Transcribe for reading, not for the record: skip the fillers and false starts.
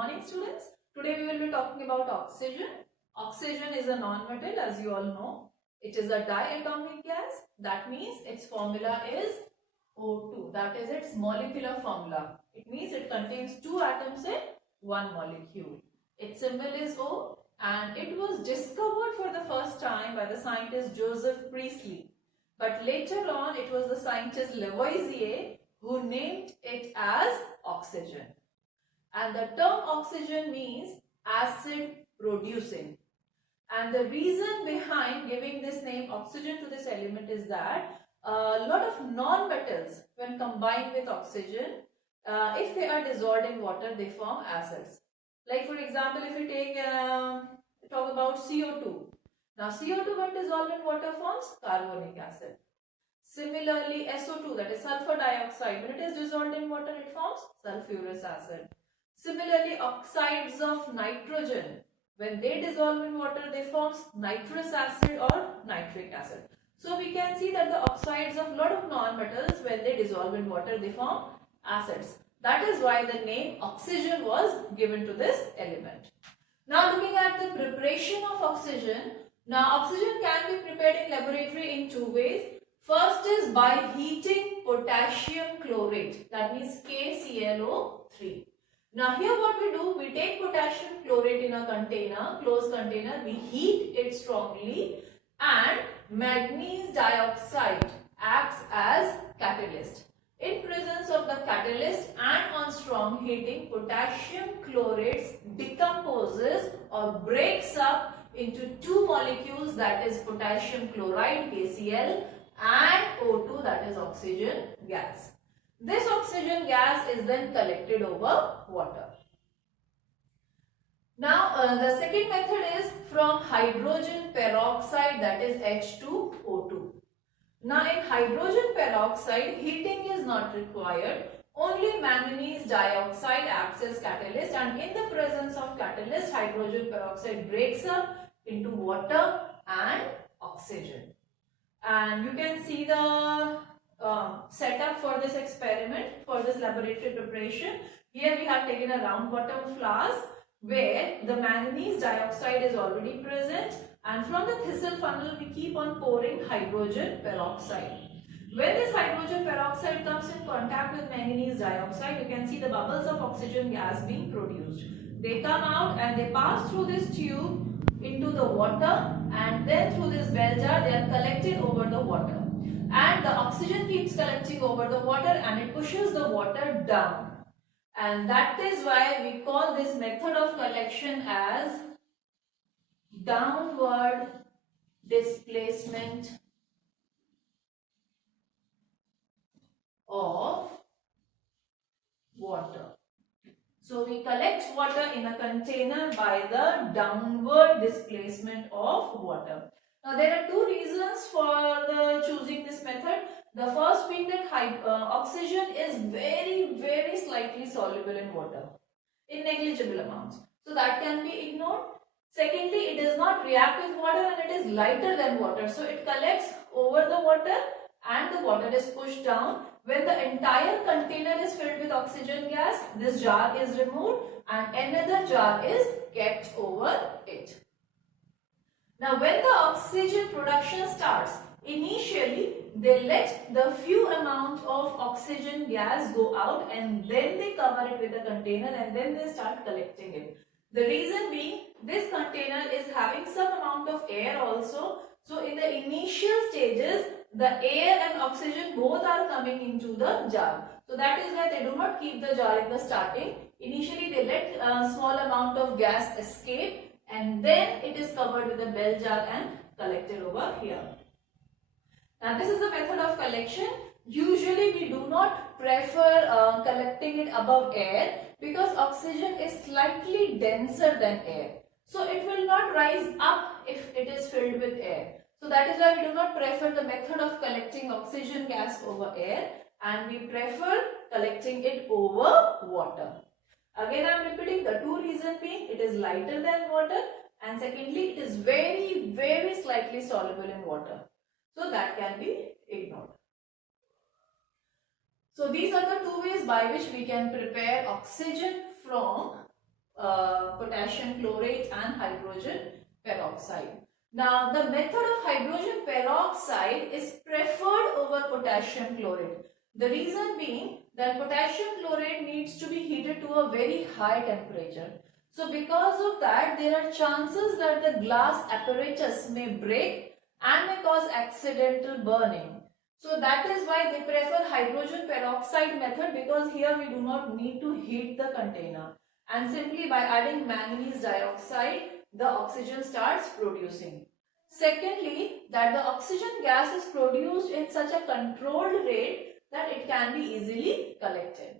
morning students. Today we will be talking about oxygen. Oxygen is a non-metal, as you all know. It is a diatomic gas. That means its formula is O2. That is its molecular formula. It means it contains two atoms in one molecule. Its symbol is O and it was discovered for the first time by the scientist Joseph Priestley. But later on it was the scientist Lavoisier who named it as oxygen. And the term oxygen means acid producing. And the reason behind giving this name oxygen to this element is that a lot of non-metals, when combined with oxygen, if they are dissolved in water, they form acids. Like for example, if we talk about CO2. Now CO2 when dissolved in water forms carbonic acid. Similarly, SO2, that is sulfur dioxide, when it is dissolved in water, it forms sulfurous acid. Similarly, oxides of nitrogen, when they dissolve in water, they form nitrous acid or nitric acid. So we can see that the oxides of lot of non-metals, when they dissolve in water, they form acids. That is why the name oxygen was given to this element. Now looking at the preparation of oxygen. Now oxygen can be prepared in laboratory in two ways. First is by heating potassium chlorate, that means KClO3. Now here what we do, we take potassium chlorate in a container, closed container, we heat it strongly and manganese dioxide acts as catalyst. In presence of the catalyst and on strong heating, potassium chlorate decomposes or breaks up into two molecules, that is potassium chloride KCl and O2, that is oxygen gas. This oxygen gas is then collected over water. Now the second method is from hydrogen peroxide, that is H2O2. Now in hydrogen peroxide heating is not required, only manganese dioxide acts as catalyst, and in the presence of catalyst hydrogen peroxide breaks up into water and oxygen. And you can see the setup for this experiment, for this laboratory preparation. Here we have taken a round bottom flask where the manganese dioxide is already present, and from the thistle funnel we keep on pouring hydrogen peroxide. When this hydrogen peroxide comes in contact with manganese dioxide, you can see the bubbles of oxygen gas being produced. They come out and they pass through this tube into the water, and then through this bell jar they are collected over the water. And the oxygen keeps collecting over the water and it pushes the water down. And that is why we call this method of collection as downward displacement of water. So we collect water in a container by the downward displacement of water. Now there are two reasons for choosing this method. The first being that oxygen is very slightly soluble in water, in negligible amounts. So that can be ignored. Secondly, it does not react with water and it is lighter than water. So it collects over the water and the water is pushed down. When the entire container is filled with oxygen gas, this jar is removed and another jar is kept over it. Now when the oxygen production starts, initially they let the few amount of oxygen gas go out and then they cover it with a container and then they start collecting it. The reason being, this container is having some amount of air also. So in the initial stages, the air and oxygen both are coming into the jar. So that is why they do not keep the jar in the starting. Initially they let a small amount of gas escape and then it is covered with a bell jar and collected over here. Now this is the method of collection. Usually we do not prefer collecting it above air because oxygen is slightly denser than air. So it will not rise up if it is filled with air. So that is why we do not prefer the method of collecting oxygen gas over air, and we prefer collecting it over water. Again I am repeating, the two reasons being it is lighter than water and secondly it is very slightly soluble in water. So that can be ignored. So these are the two ways by which we can prepare oxygen from potassium chlorate and hydrogen peroxide. Now, the method of hydrogen peroxide is preferred over potassium chlorate. The reason being that potassium chlorate needs to be heated to a very high temperature. So, because of that, there are chances that the glass apparatus may break and may cause accidental burning. So that is why they prefer hydrogen peroxide method, because here we do not need to heat the container, and simply by adding manganese dioxide the oxygen starts producing. Secondly, that the oxygen gas is produced in such a controlled rate that it can be easily collected.